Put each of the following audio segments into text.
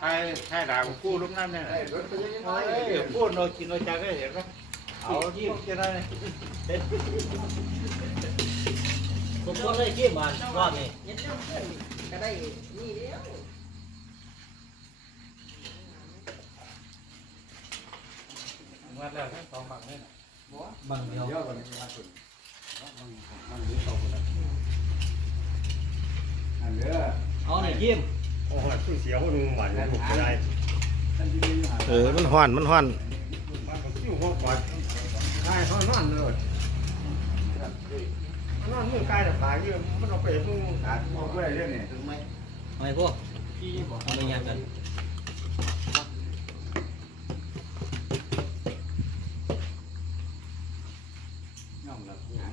ให้ให้ด่ากู้ลูกน้ำเนี่ยพูดโนกินโนจักก็เห็นไหมเอาที่จะได้ผมก็เลยขี้มันรอบนี้เย็นน้ำเพื่อนก็ได้นี่เดียววัดแล้วทั้งสองฝั่งเลยบางเดียวเยอะกว่านี้มาสุดมันดีต่ อไปอันเด้อเอาหน่อยขี้มโอ้โหสู้เสียวคนหวานนะผมจะได้ท่านที่มีหาเออมันห้อนมันห้อนบ้านผมอยู่ห้องก่อนใช่เขานอนเลยนอนมือใกล้แต่ปากยืมมันเอาไปมึงขาดพวกอะไรเรื่องนี้ถึงไหมทำไมพวกเอาไปยันกัน ย่อมรับผู้หา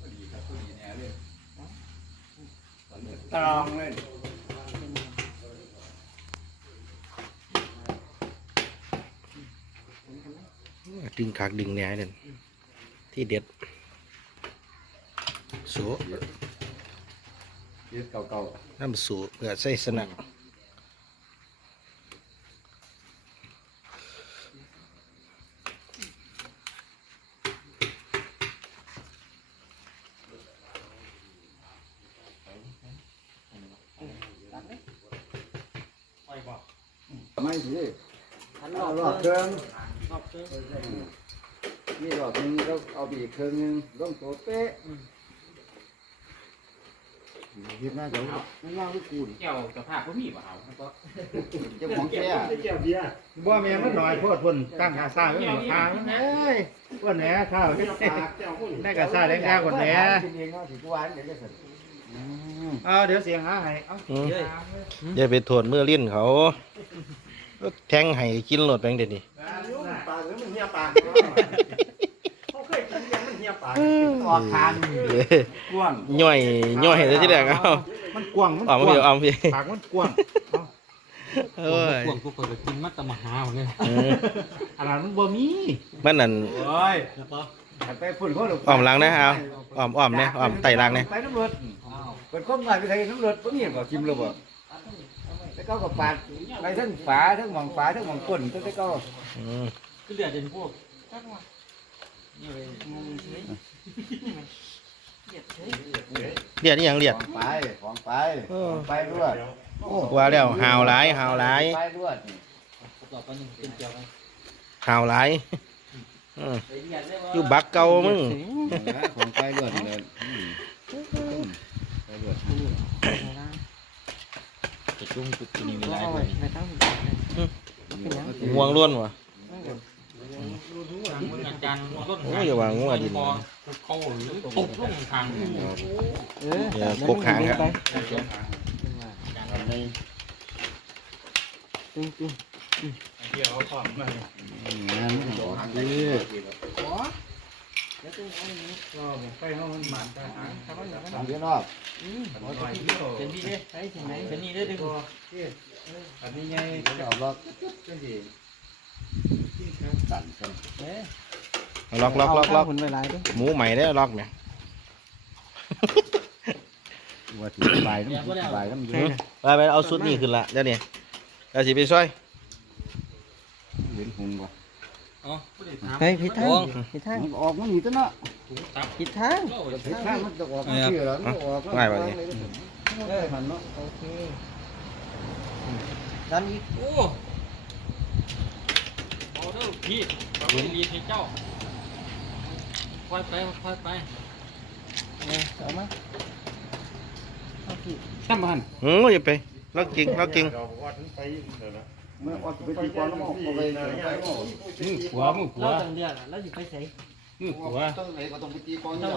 ก็ดีครับผู้ดีแน่เลย ตรองเลยดึงขากดึงแหน่นั่นที่เด็ดสูยึดเก่าน้ำสูเพื่อใส่สนัก ไม่สิทันรเอาอบรอบเครื่องรอบเพื่อนนี่รอบนึงก็เอาไปอีกเครื่องนึงต้องโตเป๊ะคิดน่าจะมันว่างลูกคูณเจ้าจะพาเขามีบ่เอาเจ้าของแก่เกี่ยวเบียร์บ่แม่มันหน่อยโพดพ่นตั้งหาซ่าไว้หนึ่งทางเอ้ยว่าแหนข้าวเจ้าคนได้กระซ่าแดงๆกว่าแหนกินเองก็ถือว่าเดี๋ยวจะเสร็จเอาเดี๋ยวเสียงหาให้เอาอืมอย่าไปโทษมือลิ้นเขา แทงให้กินโหลดแบงเด็ดนี่ปลาหรือมันเหี่ยปลาเขาเคยกินยังมันเหี่ยปลาออกทางกว้างย่อยย่อยเลยที่แรกเอามันกว้างมันกว้าเดี๋ยวงเอาพี่ปากมันกว้างเอ้ยพวกกูเปิดกินมัตตมหาเลยเอออันนั้นมันบ่มีมันนั่นโอ้ยแล้วก็ไปฝุ่นเขาอ้อมหลังนะเอาอ้อมอ้อมนี่ยอ้อมไต่หลังนี่ยไปน้ำรถอ้าวเปิดข้อมาไปไทยน้ำรถก็เงียบกว่ากิมเลยบ่ แล้วก็กับปาดไปทั้งฝาทั้งหมองฝาทั้งหมองก้นก็ได้ก็อืมคือเดือดเป็นพวกเลียดนี่ยังเลียด ของไปของไปของไปรวดว่าแล้วหาวหลายหาวหลายไปรวดต่อไปหนึ่งเป็นเจียวไปหาวหลายอืมไปเรียนได้ว่าอยู่บักเก่ามึงของไปรวดเลยไปรวด จะจุ่มจุดนี้ไม่ได้เลยง่วงล้วนวะอาจารย์ต้นโอ้ยอย่าว่างัวดินเขาหรือตกลงทางอย่าพกหางครับเดี๋ยวเอาของมางานมันบอ กดีก็ไปห้องมันหมันทหารทำเยอะรอบเป็นพี่เด้ใช่ไหมเป็นนี่เด้ดึงอันนี้ไงรอบรอบสั่นกันล็อกล็อกล็อกล็อกหมูใหม่ได้อล็อกเนี่ยว่าถือใบน้ำใบน้ำเยอือะมไปไปเอาชุดนี้ขึ้นละเดี๋ยวนี้เราสิไปซอยเห็นหุงว่ะ อ๋อเฮ้ยพี่ทั้งพี่ทางออกมันอยู่ตัวเนาะพี่ทั้งพี่ทางมันจะออกมันเชื่อแล้วมันออกเออหันเนาะโอเคดันอีกโอ้เอาเด้อพี่เอาไปรีดให้เจ้าค่อยไปค่อยไปเนี่ยเอามาเอาพี่ข้ามหันอืมอย่าไปล็อกจริงล็อกจริง เราบอกว่าถึงไปเดี๋ยวนะเมื่อออกไปตีกอนแล้วมันออกไปไปออกมือขวามือขเราวาจังเดียวแล้วสิไปใส่มือขวาต้องไหนก็ต้องไปตีกอนเนาะ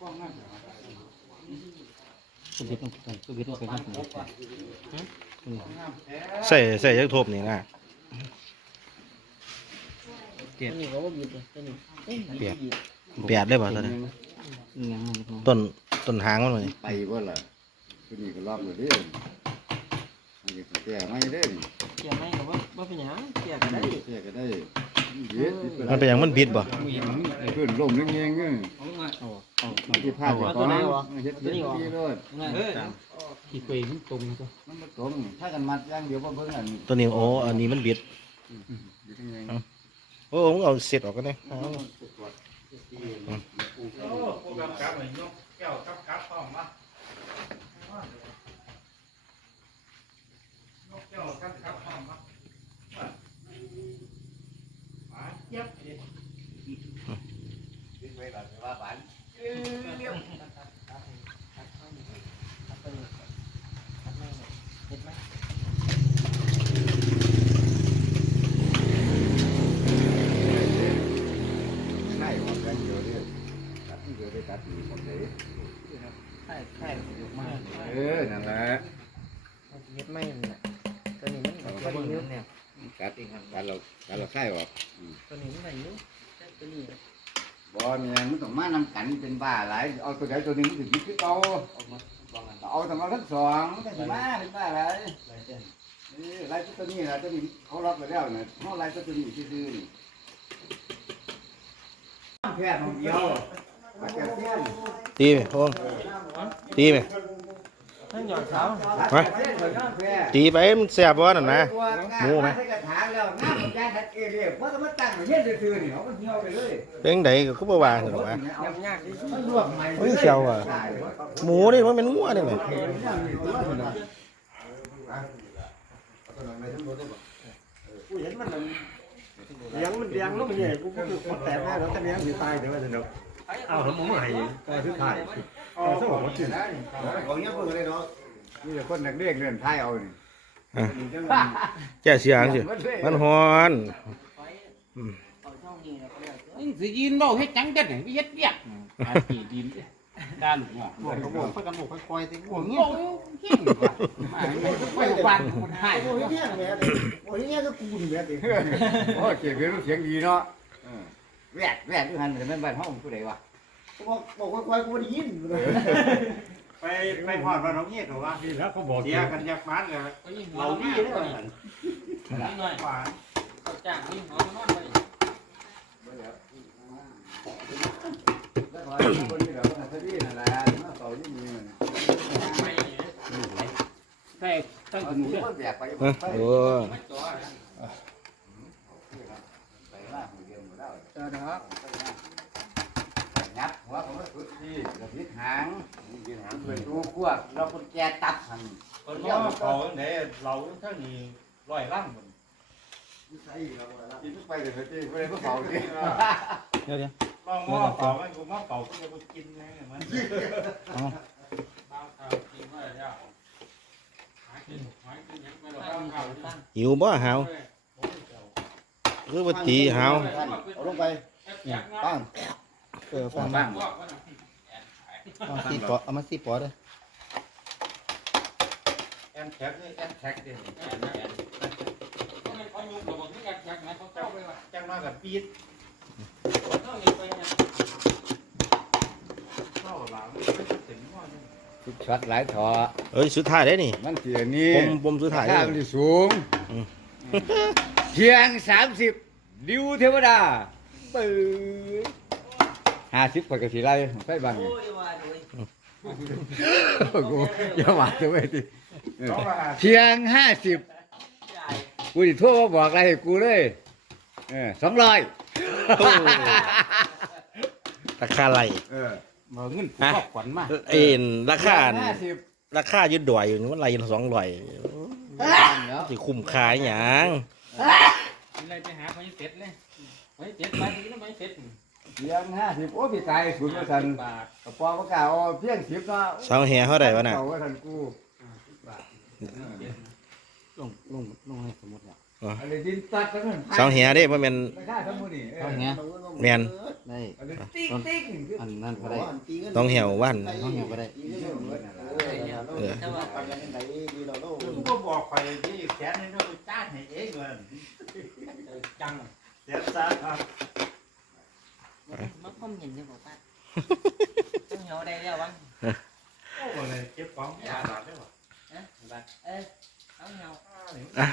กล้องนั่นสุบิดสุบิดเป็นยังไงใส่ใส่ยักทบนี่นะตัวนี้ก็ว่าบิดเลยตัวนี้เอ้ยมันบิดแปดได้ป่ะตอนนี้ยังไงต้นต้นหางมันเลยไปบ่ล่ะตัวนี้ก็รอบเลยเด้อมันจะ แก่ไม่เด้อเกี่ยวไหมกับว่าว่าเป็นหยังเกี่ยวกันได้แค่ก็ได้เย็ดมันเป็นอย่างมันบิดบ่ขึ้นลมเงี้ยเงี้ยเอามาเอาเอาที่พลาดก่อนเฮ็ดเฮ็ดดีเลยเออที่เปย์มันตรงตัวมันบ่ตรงถ้ากันมัดอย่างเดียวบ่เบิ่งอันตัวนี้โอ้อันนี้มันบิดอยู่ที่ไหนโอ้ผมเอาเสร็จออกกันเลยเอาโอ้โปรแกรมกราฟหน่อยยกแก้วกับกราฟพร้อมมายกแก้วกับกราฟพร้อมมาหาเจี๊ยบ ไปแบบว่าบาน เห็นไหม ใช่ว่ากันเดียวเด้อตัดเดียวได้ตัดอีกหมดเลย ใช่ใช่ยกมา เออนั่นแหละ เห็ดไหมนั่นน่ะตัวนี้มันตัวนี้เนี่ย กัดกัดเรากัดเราไข่ออก ตัวนี้มัน อะไรอยู่ตัวนี้บ่เนี่ยมันต้องมานำกันเป็นบ้าหลายเอาตัวใดตัวหนึงถึงคือเอาเอาต้องเอาทั้งสองมันก็สิมาเป็นบ้าหลายเออหลายตัวนี้ล่ะตัวนี้เขาล็อกไปแล้วเนี่ยเฮาหลายตัวนี้ซื่อๆนี่แค่ของเดียวมาแก่เสี้ยนตีไหมพงตีไหมทั้งหยอดเสามาเสี้ยนเหมือนกันแค่ตีไปมันแสบบ่นั่นนะหมูไหมใส่ กระถางแล้วน้ำมันยาทัดเอเรียเพราะว่ามันตั้งไว้เฮ็ดซื่อๆนี่เอามันเหี่ยวไปเลย เป็นไดก็คือบ่ว่าซั่นหรอกวะเอายากที่มันลวกใหม่เฮ้ยเขียวอะหมูนี่มันเป็นงัวนี่แหมกูเห็นมันเลี้ยงมันเลี้ยงแล้วมันใหญ่กูก็คือคนแตกแน่แล้วแต่เลี้ยงอยู่ตายเดี๋ยวมันจะเนาะเอาแล้วมึงมาให้ก็คือถ่ายเอาซะบอกว่าสิของเงี้ยเพิ่งเลยเนาะนี่คนนักเรียนเรียนไทยเอานี่ แก้เสียงสิมันฮ้อนเอาช่องนี้แล้วก็ได้มึงสิยืนเว้าเฮ็ดจังจังไปเฮ็ดเวียกอาตีดินด่าลูกหม้อบอกเขาบอกค่อยกันบอกค่อยๆติโอ้เงี้ยเก่งกว่ามาไปฟันคนให้โอ้ยเนี่ยแม่ดิโอ้ยเนี่ยก็กูนี่แม่ดิโอ้เสียงเพลงเสียงดีเนาะแวดแวดด้วยกันแต่แม่นบ้านห้องผู้ใดวะบอกบอกค่อยๆกูได้ยิน ไปไปพอดว่าน้องเงี้ยถูกว่านี่แล้วเขาบอกเสียกันยักมันเลยเราดีเด้อนี่หน่อยหวานเอาจ้างนี่หอมนอนไปแล้วขอคนที่เราคนที่นั่นแหละมาเป่าที่มือมันไปใส่ตั้งเอาหนูหนูเด้อก็แบกไปเอ้อไปโอ้มาจ่อไป ล่าหูเรียนหมดแล้วเจอนะครับงับหัวของมันสุดที่ระพิษหางยืนหางเปิดดูขวบเราคนแก่ตับหันคนว่าเขาไหนเราเท่านี้ร้อยล่ำหมดกินไปเลยที่ไม่ได้เพื่อเป่าที่เดี๋ยวลองว่าเป่ามันกูมาเป่ากูจะกินไงมันบ้าข้าวกินไว้แล้วหากินหากินยังไม่หรอกบ้าข้าวตั้งๆหิวบ่หาวคือบ่ตีหาวเอาลงไปปั้ง เออฟังบ้างเอาสิปอเอามาสิปอเด้อแอนแท็กนี่แอนแท็กเด่นเขาอยู่กับผมนี่กันอยากไหนเขาเจ้าไปว่าจังมากับปีดเขาเห็นไปเนี่ยเข้าหลังถึงว่าทุกช็อตหลายถอเอ้ยสุดท้ายเด้นี่มันเสียนี้ผมผมสุดท้ายค่าเด้มันนี่สูงอืม เพียงสามสิบดิวเทวดาปื้อ ห้าสิบกว่ากระสีไรไฟบางโอ้ยว่าด้วยกูอย่าหวาดตัวไอ้ทีเขาว่าเพียงห้าสิบใหญ่กูจะโทรมาบอกอะไรให้กูเลยเออสองร้อยราคาไหลเออมาเงินผูกขวัญมาเอ็นราคาห้าสิบราคายึดดอยอยู่นี่มันไหลละสองร้อยสิคุ้มค่าอหยังอะไรไปหาไม่เสร็จเลยไม่เสร็จไปดีแล้วไม่เสร็จ เพียงห้าสิบโอ้พี่ตายศูนย์เปอร์เซ็นต์บาทกระป๋องประกาศเอาเพียงสิบเนาะเสาแห่เท่าไหร่วะน่ะเก่าว่าทันกูลงลงลงให้สมุดเนี่ยอะไรดินตัดทั้งนั้นเสาแห่เด้บ่แม่นไม่ได้ทั้งหมดนี่เออเอาไงแม่นได้อันนี้ติ๊กติ๊กอันนั้นก็ได้ต้องเหี่ยววันน้องเหี่ยวก็ได้เออแต่ว่ากูก็บอกไปที่แขนนี่เขาจ้างให้เองเงินจังเสียซะครับมันคอมเห็นได้บอกว่าต้องเหนียวได้แล้ววะโอ้เลยเก็บของยาบาดได้หรอ เออเอาเหนียวเอ่